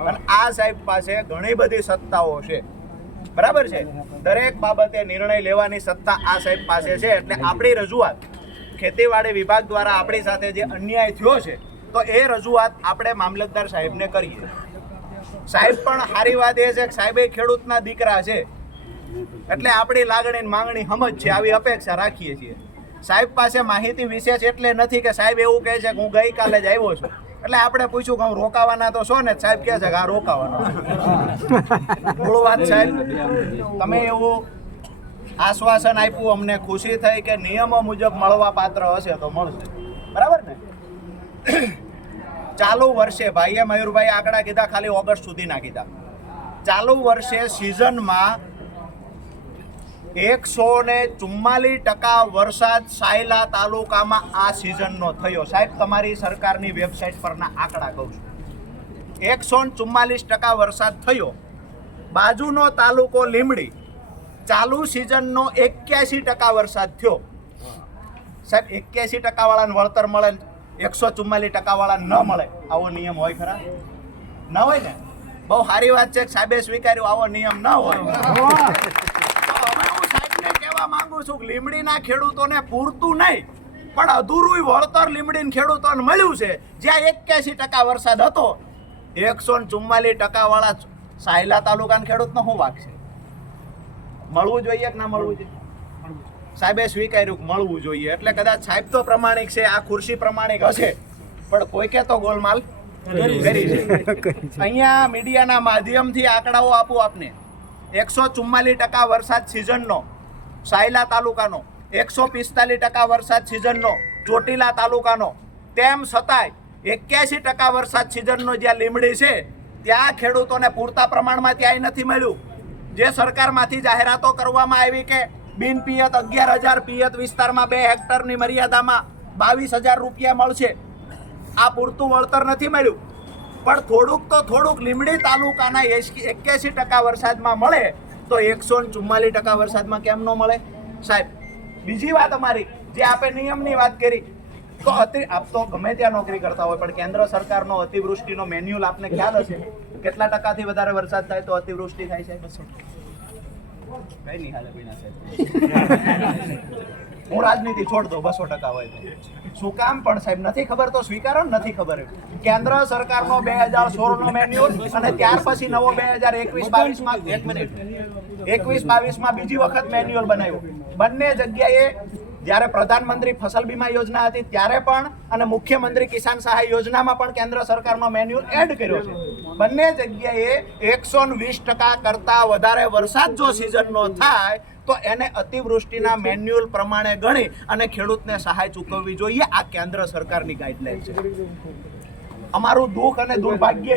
અને આ સાહેબ પાસે ઘણી બધી સત્તાઓ છે, બરાબર છે, દરેક બાબતે નિર્ણય લેવાની સત્તા આ સાહેબ પાસે છે. એટલે આપણી રજૂઆત ખેતીવાડી વિભાગ દ્વારા આપણી સાથે જે અન્યાય થયો છે તો એ રજૂઆત આપણે મામલતદાર સાહેબને કરીએ. સાહેબ પણ સારી વાત એ છે કે સાહેબ ખેડૂતના દીકરા છે એટલે આપણી લાગણી માંગણી સમજ છે, આવી અપેક્ષા રાખીએ છીએ. સાહેબ પાસે માહિતી વિશેષ એટલે નથી કે સાહેબ એવું કહે છે કે હું ગઈકાલે જ આવ્યો છું એટલે આપણે પૂછ્યું કે હું રોકાવાના તો છો ને, સાહેબ કહે છે કે હા રોકાવાના. મૂળ વાત સાહેબ, તમે એવું આશ્વાસન આપ્યું, અમને ખુશી થઈ કે નિયમો મુજબ મળવા પાત્ર હશે તો મળશે, બરાબર ને? ચાલુ વર્ષે ભાઈએ મયુરભાઈ આંકડા કીધા, ખાલી ઓગસ્ટ સુધીના કીધા. ચાલુ વર્ષે સિઝનમાં 144% વરસાદ સાયલા તાલુકામાં આ સિઝનનો થયો. સાહેબ તમારી સરકારની વેબસાઇટ પરના આંકડા કહું છું, 144% વરસાદ થયો. બાજુનો તાલુકો લીંબડી, ચાલુ સિઝનનો 81% વરસાદ થયો. સાહેબ 81% વાળાને વળતર મળે, 144% વાળા ન મળે, આવો નિયમ હોય ખરા? ન હોય ને? બહુ સારી વાત છે કે સાહેબે સ્વીકાર્યું આવો નિયમ ન હોય. માંગુ છું કે લીંબડીના ખેડૂતોને પૂરતું નહીં પણ અધૂરું વળતર લીંબડીના ખેડૂતોને મળ્યું છે. જ્યાં 81% વરસાદ હતો, 144% વાળા સાયલા તાલુકાના ખેડૂતનો શું વાક છે? મળવું જોઈએ કે ના મળવું જોઈએ? સાહેબે સ્વીકાર્યું કે મળવું જોઈએ. એટલે કદાચ સાહેબ તો પ્રમાણિક છે, આ ખુરશી પ્રમાણિક હશે, પણ કોઈકે તો ગોલમાલ કરી છે. અહીંયા મીડિયાના માધ્યમથી આંકડાઓ આપું આપને. 144% વરસાદ સિઝનનો સાયલા તાલુકાનો, 145% વરસાદ સિઝનનો ચોટીલા તાલુકાનો, તેમ છતાંય 81% વરસાદ સિઝનનો જ્યાં લીંબડી છે ત્યાં ખેડૂતોને પૂરતા પ્રમાણમાં ત્યાંય નથી મળ્યું. જે સરકારમાંથી જાહેરાતો કરવામાં આવી કે બિન પિયત 11,000, પિયત વિસ્તારમાં 2 હેક્ટરની મર્યાદામાં 22,000 રૂપિયા મળશે, આ પૂરતું વળતર નથી મળ્યું. પણ થોડુંક લીંબડી તાલુકાના 81% વરસાદમાં મળે તો 144% વરસાદમાં કેમ ન મળે? સાહેબ બીજી વાત અમારી, જે આપણે નિયમની વાત કરી, તો આપ તો ગમે ત્યાં નોકરી કરતા હોય પણ કેન્દ્ર સરકારનો અતિવૃષ્ટિનો મેન્યુઅલ આપને ખ્યાલ હશે, કેટલા ટકાથી વધારે વરસાદ થાય તો અતિવૃષ્ટિ થાય છે? કઈ નહીં હાલે બીના સાહેબ, હું રાજનીતિ છોડ દો, 200% હોય તો. શું કામ પણ સાહેબ નથી ખબર તો સ્વીકારો ને, નથી ખબર કેન્દ્ર સરકારનો 2016નો મેન્યુઅલ અને ત્યાર પછી નવો 2021-22માં 21-22માં બીજી વખત મેન્યુઅલ બનાવ્યો. બંને જગ્યાએ જ્યારે પ્રધાનમંત્રી ફસલ બીમા યોજના હતી ત્યારે પણ અને મુખ્યમંત્રી કિસાન સહાય યોજનામાં પણ કેન્દ્ર સરકારનો મેન્યુઅલ એડ કર્યો છે. બંને જગ્યાએ 120% કરતાં વધારે વરસાદ જો સિઝનનો થાય તો એને અતિવૃષ્ટિના મેન્યુઅલ પ્રમાણે ગણી અને ખેડૂતને સહાય ચૂકવવી જોઈએ. આ કેન્દ્ર સરકારની ગાઈડલાઈન છે. અમારું દુઃખ અને દુર્ભાગ્ય